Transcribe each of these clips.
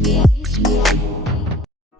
तो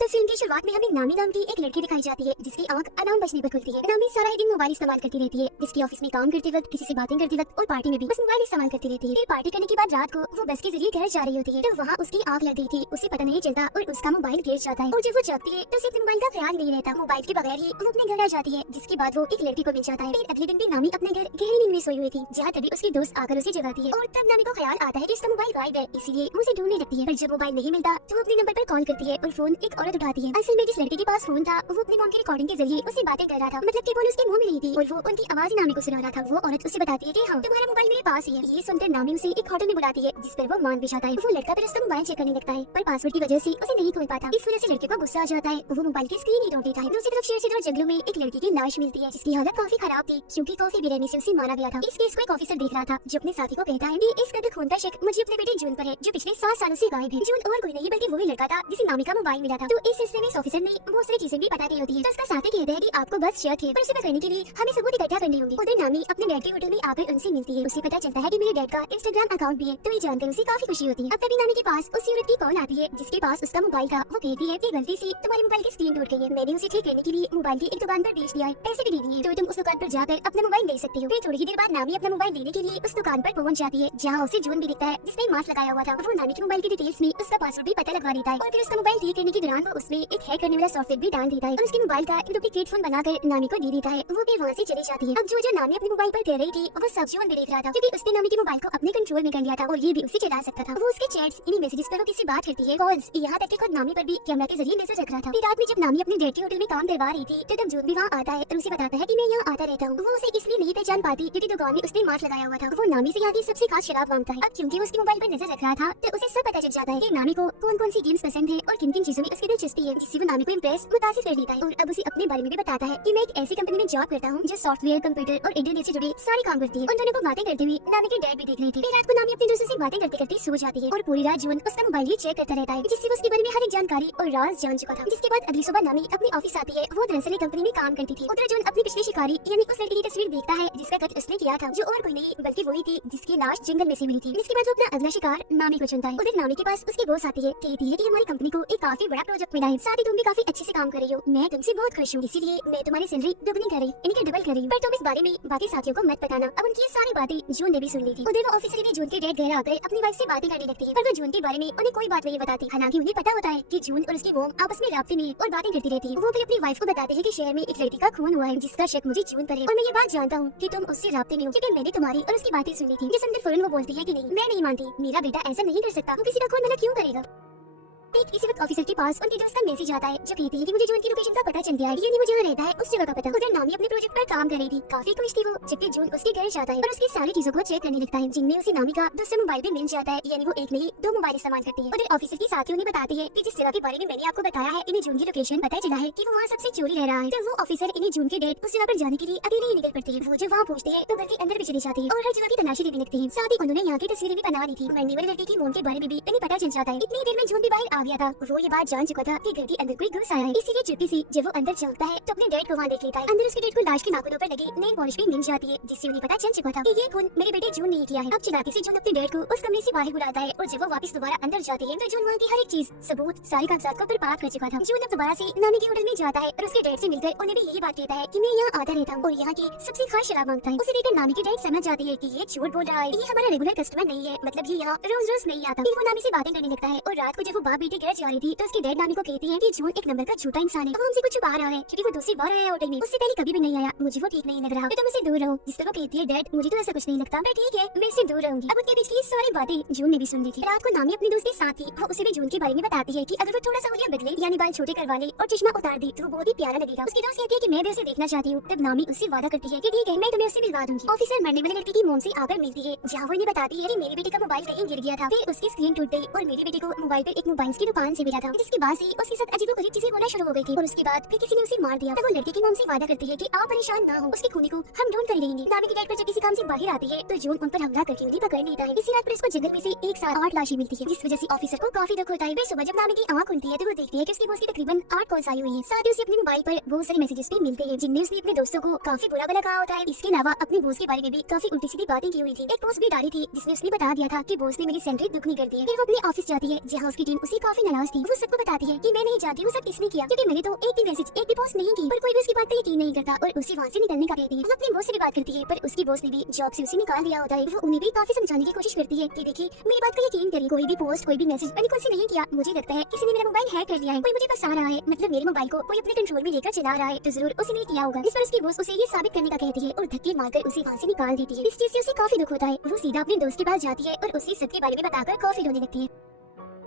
फिल्म की शुरुआत में हमें नामी नाम की एक लड़की दिखाई जाती है जिसकी आंख अलार्म बजने पर खुलती है। नामी सारा ही दिन मोबाइल इस्तेमाल करती रहती है, जिसकी ऑफिस में काम करते वक्त, किसी से बातें करते वक्त और पार्टी में भी बस मोबाइल इस्तेमाल करती रहती है। फिर पार्टी करने के बाद रात को वो बस के जरिए घर जा रही होती है, तो वहाँ उसकी आंख लग गई थी, उसे पता नहीं चलता और उसका मोबाइल गिर जाता है। और जब वो जागती है तो उसे अपने मोबाइल का ख्याल नहीं रहता, मोबाइल के बगैर ही वो अपने घर आ जाती है। जिसके बाद वो एक लड़की को मिल जाता है। फिर अगले दिन भी नामी अपने घर गहरी नींद में सोई हुई थी, जहाँ तभी उसकी दोस्त आकर उसे जगाती है और तब नामी को ख्याल आता है कि उसका मोबाइल गायब है, इसीलिए वो उसे ढूंढने लगती है। पर जब मोबाइल नहीं मिलता तो वो अपने नंबर पर कॉल करती है और फोन एक औरत उठाती है। असल में जिस लड़की के पास फोन था वो अपनी मॉम की रिकॉर्डिंग के जरिए उससे बातें कर रहा था, मतलब कि फोन उसके मुंह में नहीं थी और वो उनकी आवाज नामी को सुना रहा था। वो औरत उसे बताती है कि हाँ, तुम्हारा मोबाइल मेरे पास ही है। ये सुनकर नामी उसे एक होटल में बुलाती है, जिस पर वो मान भी जाता है। वो लड़का फिर उसका मोबाइल चेक करने लगता है, पर पासवर्ड की वजह से उसे नहीं खोल पाता। इस वजह से लड़के को गुस्सा आ जाता है, वो मोबाइल की स्क्रीन ही तोड़ देता है। दूसरी तरफ शेर से जंगलों में एक लड़की की लाश मिलती है, जिसकी हालत काफी खराब थी क्योंकि काफी बेरहमी से उसे मारा गया था। इस केस को एक ऑफिसर देख रहा था, जो अपने साथी को कहता है कि इस कदर खून का शक मुझे अपने बेटे जून पर है, जो पिछले 7 सालों से गायब है। जून और कोई नहीं बल्कि वही लड़का था जिसे नामी का मोबाइल मिला था। तो इस सिलसिले में इस ऑफिसर ने बहुत सारी चीजें भी पता की होती है। तो उसका साथी कहता है कि आपको बस शक है, पर उसे करने के लिए हमें सबूत इकट्ठा करने होंगे। उधर नामी अपने डैड के होटल में आकर उनसे मिलती है। उसे पता चलता है कि मेरे डैड का इंस्टाग्राम अकाउंट भी है, तो ये जानकर उसे काफी खुशी होती है। अब तभी नामी के पास उस औरत की कॉल आती है जिसके पास उसका मोबाइल था। वो कहती है कि गलती से तुम्हारे मोबाइल की स्क्रीन टूट गई है, मैंने उसे ठीक करने के लिए मोबाइल की एक दुकान पर बेच दिया है, पैसे भी दे दिए, तो तुम उस दुकान पर जाकर अपना मोबाइल ले सकती हो। फिर थोड़ी ही देर बाद नामी अपना मोबाइल लेने के लिए उस दुकान पर पहुंच जाती है, जहाँ उसे जून भी दिखता है जिसने मास्क लगाया हुआ था। वो नामी के मोबाइल की डिटेल्स में उसका पासवर्ड भी पता लगवा देता है और फिर उसका मोबाइल ठीक करने के दौरान वो उसमें एक हैक करने वाला सॉफ्टवेयर भी डाल देता है और उसके मोबाइल का डुप्लीकेट फोन बनाकर नामी को दे देता है। वो फिर वहाँ से चली जाती है। अब जो नामी अपने मोबाइल पर कर रही थी वो सब जून भी देख रहा था, क्योंकि उसने नामी के मोबाइल को अपने कंट्रोल में कर लिया था और ये भी उसे चला सकता था। वो उसके चैट्स, इन्हीं मैसेजेस पर वो किसी बात करती है, कॉल्स, यहाँ तक कि खुद नामी पर भी कैमरा के जरिए नजर रख रहा था। फिर रात में जब नामी अपने डैड के होटल में काम करवा रही थी तो तब जून भी वहाँ आता है और उसे बताता है कि मैं यहाँ आता रहता हूँ। वो उसे इसलिए नहीं पहचान पाती क्योंकि दुकान में उसने मास्क लगाया हुआ था। वो नामी से यहाँ की सबसे खास शराब मांगता है। अब क्योंकि वो उसके मोबाइल पर नजर रख रहा था तो उसे सब पता चल जाता है कि नामी को कौन कौन सी गेम्स पसंद है और किन किन चीजों में उसकी दिलचस्पी है, जिससे वो नामी को इम्प्रेस, मुतासिर कर लेता है। और अब उसे अपने बारे में भी बताता है कि मैं एक ऐसी कंपनी में जॉब करता हूँ जो सॉफ्टवेयर, कंप्यूटर और इंटरनेट से जुड़े सारे काम करती है। उन दोनों को बातें करते हुए नामी के डैड भी देख रहे थे। फिर रात को नामी अपने दोस्तों से बातें करते करते सो जाती है और पूरी रात जून उसका मोबाइल ही चेक करता रहता है, जिससे वो उसके बारे में हर एक जानकारी और राज जान चुका था। जिसके बाद अगली सुबह नामी अपने ऑफिस आती है। वो दरअसल कंपनी में काम करती थी। उधर जून अपनी पिछली शिकारी यानी उस लड़की की तस्वीर देखता है जिसका कत्ल उसने किया था, जो और कोई नहीं बल्कि वही थी जिसकी लाश जंगल में से मिली थी। इसके बाद वो अपना अगला शिकार नामी को चुनता है। उधर नामी के पास उसकी बॉस आती है, कहती है कि हमारी कंपनी को एक काफी बड़ा प्रोजेक्ट मिला है, साथ ही तुम भी काफी अच्छे से काम कर रही हो, मैं तुमसे बहुत खुश हूँ, इसीलिए मैं तुम्हारी सैलरी दुगनी कर रही, इनके डबल कर रही हूँ, पर तुम इस बारे में बाकी साथियों को मत बताना। अब उनकी सारी बातें जून ने भी सुन ली थी। उधर वो ऑफिसर भी जून के डैड घर आकर अपनी वाइफ से बातें करने लगती है, पर वो जून के बारे में उन्हें कोई बात नहीं बताती। हालांकि उन्हें पता होता है कि जून और उसकी मॉम आपस में राब्ते में और बातें करती रहती है। वो फिर अपनी वाइफ को बताते हैं कि शहर में एक लड़की का खून हुआ है जिसका शक मुझे जून पर है और मैं ये बात जानता हूँ कि तुम उससे राब्ते में हो, क्योंकि मैंने तुम्हारी और उसकी बातें सुनी थी। जिस अंदर फौरन वो बोलती है कि नहीं, मैं नहीं मानती, मेरा बेटा ऐसा नहीं कर सकता, वो किसी का खून भला क्यों करेगा। एक इसी वक्त ऑफिसर के पास उनके दोस्त का मैसेज आता है जो कहते हैं कि मुझे जून की लोकेशन का पता चल गया है, यानी वो जहाँ रहता है उस जगह का पता। उधर नामी अपने प्रोजेक्ट पर काम कर रही थी, काफी खुश थी वो, जबकि जून उसके घर जाता है और उसकी सारी चीजों को चेक करने लगता है, जिनमें उसे नामी का दूसरा मोबाइल भी मिल जाता है, यानी वो एक नहीं 2 मोबाइल इस्तेमाल करती है। उधर ऑफिसर की साथी उन्हें बताती है कि जिस जगह के बारे में मैंने आपको बताया है, इन्हें जून की लोकेशन पता चला है कि वो वहाँ सबसे चोरी रह रहा है। तो वो ऑफिसर इन्हें जून के डेट उस जगह पर जाने के लिए अकेले ही निकल पड़ते हैं। वो जब वहाँ पहुँचते हैं तो घर के अंदर भी चली जाती है और हर जगह की तलाशी लेने लगते हैं। साथ ही उन्होंने यहाँ की तस्वीरें भी बना ली थी। मरने वाली लड़की की मौत के बारे में भी इन्हें पता चल जाता है। इतनी देर में जून भी बाहर आ गया था। वो ये बात जान चुका था कि घर के अंदर कोई घुस आया है, इसीलिए चुप्पी से जब वो अंदर झांकता है तो अपने डैड को वहाँ देख लेता है। अंदर उसके डैड को लाश के नाखूनों पर लगे नेल पॉलिश भी मिल जाती है, जिससे उन्हें पता चल चुका था कि ये खून मेरे बेटे जून ने किया है। अब चिल्लाते से जून अपने डैड को उस कमरे से बाहर बुलाता है और जब वो वापस दोबारा अंदर जाते हैं तो जून वहाँ की हर एक चीज, सबूत, सारे कागजात को बर्बाद कर चुका था। जून अब दोबारा से नामी के होटल में जाता है और उसके डैड से मिलकर उन्हें भी यही बात कहता है कि मैं यहाँ आता रहता हूँ और यहाँ की सबसे खास शराब मांगता है। उसे देखकर नामी के डैड समझ जाती है कि ये झूठ बोल रहा है, ये हमारा रेगुलर कस्टमर नहीं है, मतलब ये यहाँ रोज रोज नहीं आता। फिर वो नामी से बातें करने लगता है और रात को जब वो बाप बेटी घर जा रही थी तो उसके डैड नामी को कहते हैं कि जून एक नंबर का झूठा इंसान है, वो हमसे कुछ छुपा रहा है क्योंकि वो दूसरी बार आया होटल में, उससे पहले कभी भी नहीं आया, मुझे वो ठीक नहीं लग रहा, तो तुम उससे दूर रहो। जिस तरह कहती है डैड मुझे तो ऐसा कुछ नहीं लगता, पर ठीक है मैं इससे दूर रहूंगी। अब उनके बीच की सारी बातें जून ने भी सुन ली थी। रात को नामी अपने दोस्त के साथ थी, वो उसे भी जून के बारे में बताती है कि अगर वो थोड़ा सा उलिया बदले यानी बाल छोटे करवा ले और चश्मा उतार दे तो वो बहुत ही प्यारा लगेगा। उसकी दोस्त कहती है कि मैं भी उसे देखना चाहती हूँ। तब नामी उससे वादा करती है कि ठीक है मैं तुम्हें उससे मिलवा दूंगी। ऑफिसर मरने वाली लड़की की मोम से आकर मिलती है, जहाँ वो इन्हें बताती है कि मेरे बेटे का मोबाइल कहीं गिर गया था, फिर उसकी स्क्रीन टूट गई और मेरे बेटे को मोबाइल पर एक मोबाइल की दुकान से मिला था, जिसके बाद से उसके साथ अजीबोगरीब चीजें होना शुरू हो गई थी और उसके बाद फिर किसी ने उसे मार दिया। तब वो लड़की की मोम से वादा करती है कि आप परेशान ना हो, उसके खूनी को हम ढूंढ कर ही रहेंगे। नामी के डैड पर जब किसी काम से बाहर आती है तो जून उन पर हमला करके उन्हें पकड़ लेता है। इसी रात पर उसको जंगल में से एक साथ 8 लाशें मिलती है, जिस वजह से ऑफिसर को काफी दुख होता है। फिर सुबह जब नामी की आंख खुलती है तो वो देखती है कि उसके बॉस की तकरीबन 8 कॉल्स आई हुई है, साथ ही उसे अपने मोबाइल पर बहुत सारे मैसेजेस भी मिलते हैं जिनमें उसने अपने दोस्तों को काफी बुरा भला कहा होता है। इसके अलावा अपने बॉस के बारे में भी काफी उल्टी सीधी बातें की हुई थी। एक पोस्ट भी डाली थी जिसमें उसने बता दिया था कि बॉस ने मेरी सैलरी दुगनी कर दी है। फिर वो अपने ऑफिस जाती है जहाँ उसकी टीम उसे काफी नाराज थी। वो सबको बताती है कि मैं नहीं जानती वो सब किसने किया, क्योंकि मैंने तो एक भी मैसेज एक भी पोस्ट नहीं की, पर कोई भी उसकी बात पे यकीन नहीं करता और उसी वहाँ से निकलने का कहती है। वो अपनी बॉस से भी बात करती है, पर उसकी बॉस ने भी जॉब से उसे निकाल दिया होता है। वो उन्हें भी काफी समझाने की कोशिश करती है कि देखिए मेरी बात को यकीन करिए, कोई भी पोस्ट कोई भी मैसेज मैंने खुद से नहीं किया, मुझे लगता है किसी ने मेरा मोबाइल हैक कर लिया है, कोई मुझे फंसा रहा है, मतलब मेरे मोबाइल को कोई अपने कंट्रोल में लेकर चला रहा है, तो जरूर उसी ने किया होगा। इस पर उसकी बॉस उसे ये साबित करने का कहती है और धक्के मारकर उसे वहाँ से निकाल देती है। इस चीज से उसे काफी दुख होता है। वो सीधा अपने दोस्त के पास जाती है और उसे सबके बारे में बताकर काफी रोने लगती है।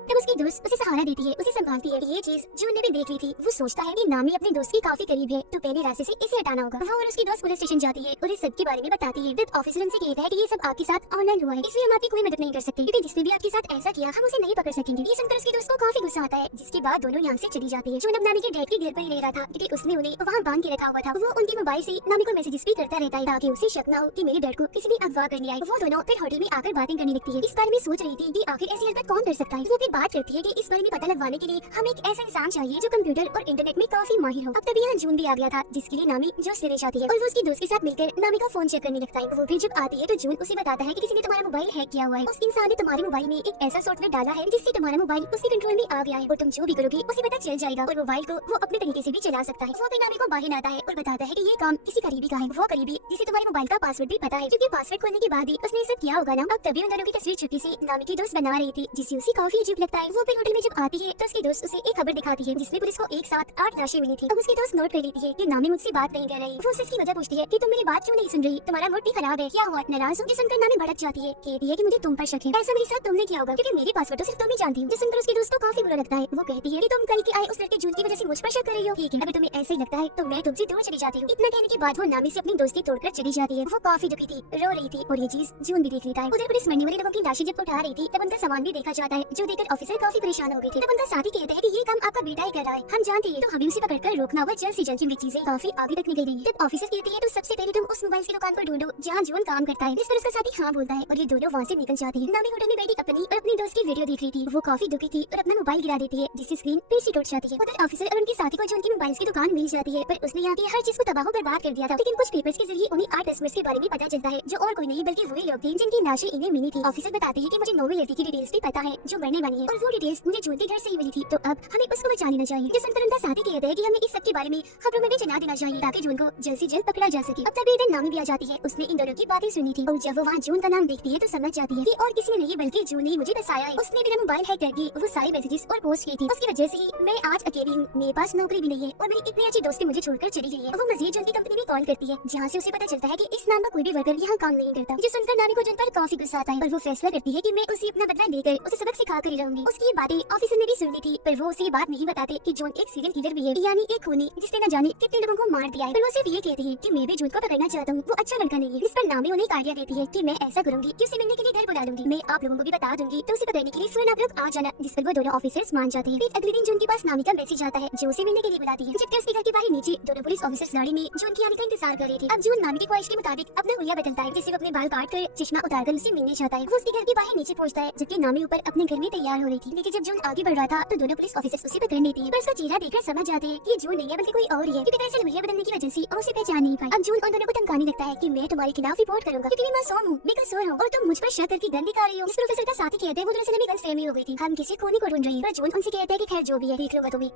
तब उसकी दोस्त उसे सहारा देती है, उसे संभालती है। ये चीज जून ने भी देख ली थी। वो सोचता है कि नामी अपने दोस्त के काफी करीब है, तो पहले रास्ते से इसे हटाना होगा। वो और उसकी दोस्त पुलिस स्टेशन जाती है और इस सब के बारे में बताती है। तब ऑफिसर उनसे कहता है कि ये सब आपके साथ ऑनलाइन हुआ है, इसलिए हम आपकी कोई मदद नहीं कर सकते, क्योंकि जिसने भी आपके साथ ऐसा किया हम उसे नहीं पकड़ सकेंगे। ये सुनकर उसकी दोस्त को काफी गुस्सा आता है, जिसके बाद दोनों यहाँ से चली जाती है। जून अब नामी के डैड के घर पर ही रह रहा था, क्योंकि उसने उन्हें वहाँ बांध के रखा हुआ था। वो उनके मोबाइल से नामी को मैसेजेस भी करता रहता है ताकि उसे शक न हो कि मेरे डैड को किसी ने अगवा करने आए। वो दोनों फिर होटल में आकर बातें करने लगती है। इस बारे में सोच रही थी कि आखिर ऐसी हरकत कौन कर सकता है। वो फिर बात करती है कि इस बारे में पता लगवाने के लिए हमें एक ऐसा इंसान चाहिए जो कंप्यूटर और इंटरनेट में काफी माहिर हो। अब तभी यहाँ जून भी आ गया था, जिसके लिए नामी जोश लेने चाहती है और वो उसकी दोस्त के साथ मिलकर नामी का फोन चेक करने लगता है। वो फिर जब आती है तो जून उसे बताता है कि किसी ने तुम्हारा मोबाइल हैक किया हुआ है। उस इंसान ने तुम्हारे मोबाइल में एक ऐसा सॉफ्टवेयर डाला है जिससे तुम्हारा मोबाइल उसके कंट्रोल में आ गया है और तुम जो भी करोगे उसे पता चल जाएगा और मोबाइल को वो अपने तरीके से भी चला सकता है। वो फिर नामी को बाहर आता है और बताता है कि ये काम किसी करीबी का है। वो करीबी जिसे तुम्हारे मोबाइल का पासवर्ड भी पता है, क्योंकि पासवर्ड खोलने के बाद ही उसने सब किया होगा ना। अब तभी उन दोनों की तस्वीर चुपके से नामी की दोस्त बना रही थी, जिससे उसे काफी अजीब लगता है। वो फिर होटल में जब आती है तो उसकी दोस्त उसे एक खबर दिखाती है जिसमें पुलिस को एक साथ 8 लाशें मिली थी। अब उसकी दोस्त नोट कर लेती है कि नामी मुझसे बात नहीं कर रही। वो उससे इसकी वजह पूछती है कि तुम मेरी बात क्यों नहीं सुन रही, तुम्हारा मूड भी खराब है क्या हुआ? नाराज होकर सुनकर नामी भड़क जाती है, कहती है कि मुझे तुम पर शक है, ऐसा मेरे साथ तुमने किया होगा, क्योंकि मेरे पासवर्ड तो सिर्फ तुम ही जानती हो। सुनकर उसकी दोस्त को काफी बुरा लगता है। वो कहती है कि तुम कल के आए उस लड़के जून की वजह से मुझ पर शक कर रही हो। ठीक है, अगर तुम्हें ऐसा ही लगता है तो मैं तुमसे दूर चली जाती हूँ। इतना कहने के बाद वो नामी से अपनी दोस्ती तोड़कर चली जाती है। वो काफी दुखी थी, रो रही थी और ये चीज जून भी देख लेता है। उधर पुलिस मरने वाले लोगों की लाशें जब उठा रही थी तब उनका सामान भी देखा जाता है, जो देखकर ऑफिसर काफी परेशान हो गए थे। तब उनका साथी कहता है कि ये काम आपका बेटा ही कर रहा है, हम जानते हैं, तो हमें उसे पकड़कर रोकना होगा जल्द से जल्द, क्योंकि चीजें काफी आगे तक निकल गई। तब ऑफिसर कहते हैं तो सबसे पहले तुम उस मोबाइल की दुकान पर ढूंढो जहाँ जून काम करता है। इस पर उसका साथी हाँ बोलता है और ये दोनों वहाँ से निकल जाते हैं। नामी होटल में बैठी अपनी और अपनी दोस्त की वीडियो देख रही थी। वो काफी दुखी थी और अपना मोबाइल गिरा देती है, जिससे स्क्रीन फिर से टूट जाती है। उधर ऑफिसर और उनके साथी को जून की मोबाइल की दुकान मिल जाती है, पर उसने यहाँ की हर चीज को तबाह बर्बाद कर दिया था। लेकिन कुछ पेपर्स के जरिए उन्हें 8 कस्टमर्स के बारे में पता चलता है, जो और कोई नहीं बल्कि वही लोग थे जिनकी लाशें इन्हें मिली थी। ऑफिसर बताते हैं कि मुझे 9वीं लड़की की डिटेल्स भी पता है जो मरने वाली है, और वो डिटेल्स मुझे जून के घर से ही मिली थी, तो अब हमें उसको बचा लेना चाहिए। जो सुनकर उनका साथी कहता है कि हमें इस सब के बारे में खबरों में भी चला देना चाहिए ताकि जून को जल्द से जल्द पकड़ा जा सके। अब तभी इधर नामी भी आ जाती है। उसने इन दोनों की बातें सुनी थी और जब वो वहाँ जून का नाम देखती है तो समझ जाती है कि और किसी ने नहीं बल्कि जून ने मुझे फंसाया है। उसने मेरा मोबाइल हैक करके वो सारे मैसेजेस और पोस्ट की थी, उसकी वजह से ही मैं आज अकेली हूँ, मेरे पास नौकरी भी नहीं है और मेरी इतनी अच्छी दोस्ती मुझे छोड़कर चली गई है। वो मजीद जून की कंपनी में कॉल करती है, जहाँ से उसे पता चलता है कि इस नाम का कोई भी वर्कर यहाँ काम नहीं करता। जो सुनकर नामी को जून पर काफी गुस्सा आता है और वो फैसला करती है कि मैं उसे अपना बदला लेकर उसे सबक सिखा कर ही रहूंगी। उसकी ये बातें ऑफिसर ने भी सुन ली थी, पर वो उसे ये बात नहीं बताते कि जून एक सीरियल किलर भी है, यानी एक खूनी जिसने न जाने कितने लोगों को मार दिया है। पर वो सिर्फ ये कहती है कि मैं भी जून को पकड़ना चाहता हूँ, वो अच्छा लड़का नहीं है। इस पर नामी उन्हें एक आइडिया देती है कि मैं ऐसा करूंगी कि उसे मिलने के लिए घर बुला लूंगी, मैं आप लोगों को भी बता दूंगी, तो उसे पकड़ने के लिए फौरन आप लोग आ जाना। जिस पर वो दोनों ऑफिसर्स मान जाते हैं। फिर अगले दिन जून के पास नामी का मैसेज आता है जो उसे मिलने के लिए बुलाती है। जबकि उसके घर के बाहर नीचे दोनों पुलिस ऑफिसर्स गाड़ी में जून की आने का इंतजार कर रहे थे। अब जून नामी की ख्वाहिश के मुताबिक अपना हुलिया बदलता है, जिससे वो अपने बाल काट कर चश्मा उतारकर उसे मिलने चाहता है। वो उसके घर के बाहर नीचे पहुंचता है, जबकि नामी ऊपर अपने घर में तैयार हो रही थी। लेकिन जब जून आगे बढ़ रहा था तो दोनों पुलिस ऑफिसर्स उसे पकड़ लेते हैं, पर उसका चेहरा देखकर समझ जाते हैं कि जून नहीं है बल्कि कोई और ही है, क्योंकि दरअसल हुलिया बदलने की वजह से और उसे पहचान नहीं पाई। अब जून उन दोनों को धमकाने लगता है कि मैं तुम्हारे खिलाफ रिपोर्ट करूंगा, क्योंकि मैं मासूम हूँ, बेकसूर हूँ और तुम मुझ पर शक करके गन दिखा रही हो। इस प्रोफेसर का साथी कहते हैं वो दरअसल गलतफहमी हो गई थी, हम किसी खूनी को ढूंढ रहे हैं। पर जून उनसे कहता है कि खैर जो भी है देख लो तुम्हें।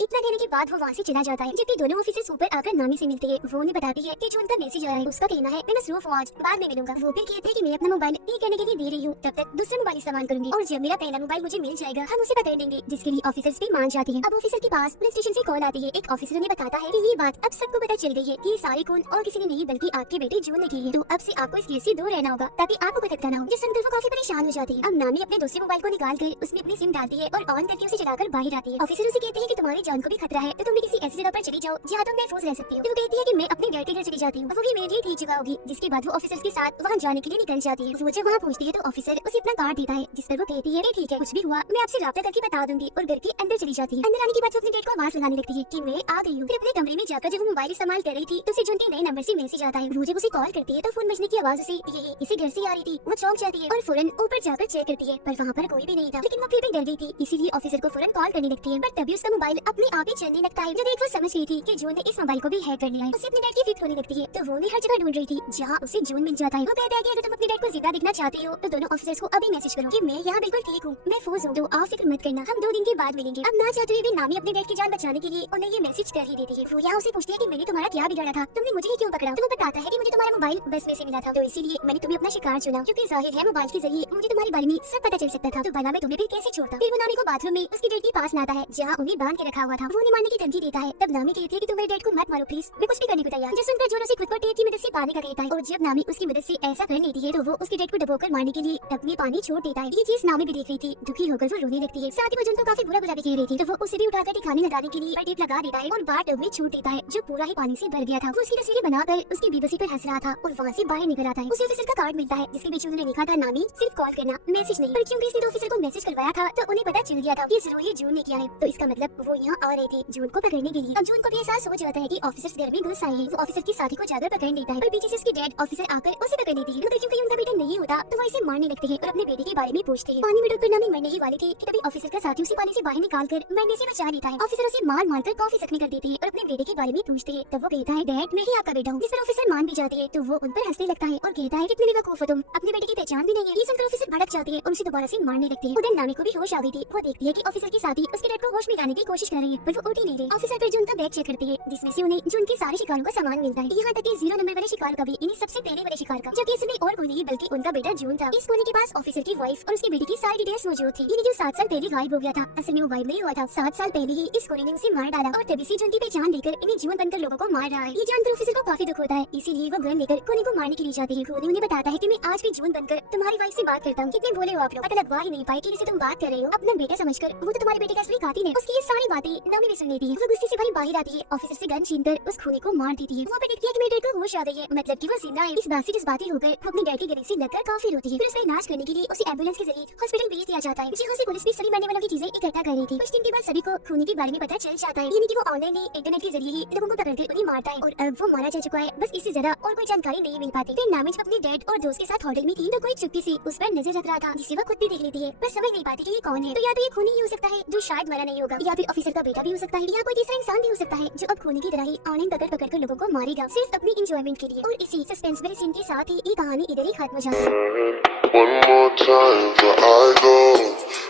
इतना कहने के बाद वो वहाँ से चला जाता है। जबकि दोनों ऑफिसर्स ऊपर आकर नामी से मिलते हैं। वो उन्हें बताती है कि जून का मैसेज आया है, उसका कहना है मैं मसरूफ हूँ, आज बाद में मिलूंगा। वो भी कहते हैं कि मैं अपना मोबाइल ये कहने के लिए दे रही हूँ, तब तक दूसरा मोबाइल इस्तेमाल करूंगी और जब मेरा पहला मोबाइल मुझे मिल जाएगा हम उसे पकड़ लेंगे, जिसके लिए ऑफिसर्स भी मान जाते हैं। अब ऑफिसर के पास पुलिस स्टेशन से कॉल आती है। एक ऑफिसर ने बताता है कि ये बात अब सबको पता चल गई है कि ये सारे खून और किसी ने नहीं बल्कि आपके बेटे जून ने की है, तो अब से आपको इस केस से दूर रहना होगा ताकि आपको भटकना ना हो। जिस सुनकर वो काफी परेशान हो जाती है। अब नामी अपने दूसरे मोबाइल को निकाल कर उसमें अपनी सिम डालती है और ऑन करके उसे चलाकर बाहर आती है। ऑफिसर उसे कहते हैं कि तुम्हारी जान को भी खतरा है, तो तुम भी किसी ऐसी जगह पर चली जाओ जहाँ तुम महफूज रह सकती हो। वो कहती है कि मैं अपने डैड के घर चली जाती हूँ, वो भी मेरे लिए ठीक जगह होगी। जिसके बाद वो ऑफिसर्स के साथ वहाँ जाने के लिए निकल जाती है। वो जब वहाँ पहुँचती है तो ऑफिसर उसे अपना कार्ड देता है, जिस पर वो कहती है ठीक है कुछ भी हुआ मैं आपसे राब्ता करके बता दूंगी, और घर के अंदर चली जाती है। अंदर आने के बाद वो अपने डैड को आवाज लगाने लगती है कि मैं आ गई हूँ। फिर अपने कमरे में जाकर जब वो मोबाइल इस्तेमाल कर रही थी तो उसे जून के नए नंबर से मैसेज आता है। वो जब उसे कॉल करती है तो फोन बजने की आवाज उसे इसी घर से आ रही थी। वो चौंक जाती है और फौरन ऊपर जाकर चेक करती है, पर वहाँ पर कोई भी नहीं था। लेकिन वो फिर भी डर गई थी, इसीलिए ऑफिसर को फौरन कॉल करने लगती है। पर तभी उसका मोबाइल अपने आप ही चलने लगता है। जब एक वो समझ गई थी कि जून ने इस मोबाइल को भी हैक कर लिया है, उसे अपने डैड की फिक्र होने लगती है। तो वो भी हर जगह ढूंढ रही थी जहाँ उसे जून मिल जाता है। वो कहता है कि अगर तुम अपने डैड को जिंदा देखना चाहती हो तो दोनों ऑफिसर्स को अभी मैसेज करो कि मैं यहाँ बिल्कुल ठीक हूँ, मैं फौज हूँ, तो आप फिक्र मत करना, हम 2 दिन के बाद मिलेंगे। अब ना चाहते हुए भी नामी अपने डैड की जान बचाने के लिए उन्हें ये मैसेज कर ही देती है। वो यहाँ उसे पूछती है कि मैंने तुम्हारा क्या बिगाड़ा था, तुमने मुझे ही क्यों पकड़ा। तो वो बताता है कि मुझे तुम्हारा मोबाइल बस में से मिला था, तो इसीलिए मैंने तुम्हें अपना शिकार चुना, क्योंकि जाहिर है मोबाइल के जरिए मुझे तुम्हारे बारे में सब पता चल सकता था, तो भला मैं तुम्हें भी कैसे छोड़ता। फिर वो नामी को बाथरूम में उसके डैड के पास लाता है जहाँ उन्हें बांध के रखा हुआ था। वो उन्हें मारने की धमकी देता है। तब नामी कहती है कि तुम मेरे डैड को मत मारो प्लीज, मैं कुछ भी करने को तैयार। जो सुनकर जोर से खुद को टेप की मदद से पानी का कहता है, और जब नामी उसकी मदद से ऐसा कर लेती है तो वो उसके डैड को डबोकर मारने के लिए टब में पानी छोड़ देता है। ये चीज नामी भी देख रही थी। दुखी होकर वो रोने लगती है। साथ ही वो जून को काफी बुरा बुरा भी कह रही थी, तो वो उसे भी उठाकर ठिकाने लगाने के लिए टेप लगा देता है और बार टब में छूट देता है जो पूरा ही पानी से भर गया था। वो उसकी तस्वीरें बनाकर उसकी बेबसी पर हंस रहा था और वहाँ से बाहर निकल आता है। उसे ऑफिसर का कार्ड मिलता है जिसके बीच उन्होंने लिखा था नामी सिर्फ कॉल करना, मैसेज नहीं। पर क्योंकि इसने ऑफिसर को मैसेज करवाया था तो उन्हें पता चल गया था कि जरूर ये जून ने किया है, तो इसका मतलब वो यहाँ आ रहे थे जून को पकड़ने के लिए। अब जून को भी एहसास हो जाता है कि ऑफिसर्स घर में घुस आए हैं। वो ऑफिसर की साथी को जाकर पकड़ लेता है, पर पीछे से उसकी डैड ऑफिसर आकर उसे पकड़ लेती है। मगर क्योंकि उनका बेटा नहीं होता तो वो इसे मारने लगते हैं और अपने बेटे के बारे में पूछते हैं। पानी में डूबकर नामी मरने ही वाले थे कि तभी ऑफिसर का साथी उसे पानी से बाहर निकालकर मरने से बचा लेता है। ऑफिसर उसे मार मारकर काफी जख्मी कर देते हैं और अपने बेटे के बारे में पूछते हैं। तब वो कहता है डैड मैं ही आपका बेटा हूँ, जिस पर ऑफिसर मान भी जाती है। तो वो उन पर हंसने लगता है और कहता है कितने बेवकूफ हो तुम, अपने बेटे की पहचान भी नहीं है। ये सुनकर ऑफिसर भड़क जाती है और उसे दोबारा से मारने लगते हैं। उधर नामी को भी होश आ गई थी। वो देखती है कि ऑफिसर की साथी उसके डैड को होश में लाने की कोशिश कर रही है, पर वो उठ ही नहीं रही। ऑफिसर फिर जून का बैग चेक करती है जिसमें से उन्हें जून के सारे शिकारों का सामान मिलता है, यहाँ तक कि 0 नंबर वाले शिकार का भी, इन्हीं सबसे पहले वाले शिकार का, जबकि इसमें और कोई नहीं बल्कि उनका बेटा जून था। इस कोने के पास ऑफिसर की वाइफ और उसके बेटे की सारी डिटेल्स मौजूद थी। ये जो 7 साल पहले गायब हो गया था, असल में वो गायब नहीं हुआ था, 7 साल पहले ही इस कोने ने उसे मार डाला और तभी से जून की पहचान देकर इन्हें जून बनकर लोगों को मार रहा है। ये जानकर ऑफिसर को काफी दुख होता है, इसीलिए वो गन लेकर कोने को मारने के लिए जाती है। कोने उन्हें बताता है कि मैं आज भी जून बनकर तुम्हारी वाइफ से बात करता हूँ। कितने भोले हो आप लोग, पता लगवा ही नहीं पाए कि जिसे तुम बात कर रहे हो अपना बेटा समझकर, वो तो तुम्हारे बेटे का असली कातिल है। उसकी ये सारी बातें नामी भी सुन लेती है। वो गुस्से से भरी बाहर आती है, ऑफिसर से गन छीनकर उस खूनी को मार देती है। वो देखती है कि मेरे डैड को होश आ गई है, मतलब कि वो जिंदा है। इस बात से जज्बाती होकर वो अपने डैड के गले से लगकर काफी रोती है। फिर उसका इलाज करने के लिए उसे एम्बुलेंस के जरिए हॉस्पिटल भेज दिया जाता है। जहाँ से पुलिस भी सभी मरने वालों की चीजें इकट्ठा कर रही थी। कुछ दिन के बाद सभी को खूनी के बारे में पता चल जाता है, यानी कि वो ऑनलाइन इंटरनेट के जरिए ही लोगों को पकड़कर उन्हें मारता है और अब वो मारा जा चुका है। बस इससे ज्यादा और कोई जानकारी नहीं मिल पाती। फिर नामी जब अपने डैड और दोस्त के साथ होटल में थी तो कोई चुप्पी से उस पर नजर रख रहा था, जिसे वो खुद भी देख लेती है, पर समझ नहीं पाती कि ये कौन है। तो या तो ये खूनी ही हो सकता है जो शायद मरा नहीं होगा, या फिर ऑफिसर का बेटा भी हो सकता है, या कोई तीसरा इंसान भी हो सकता है जो अब खूनी की तरह ही ऑनलाइन पकड़ कर लोगों को मारेगा सिर्फ अपनी इंजॉयमेंट के लिए। और इसी सस्पेंसफुल सीन के साथ ही ये कहानी इधर ही खत्म हो जाती है। One more time before I go,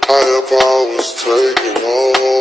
higher powers taking hold.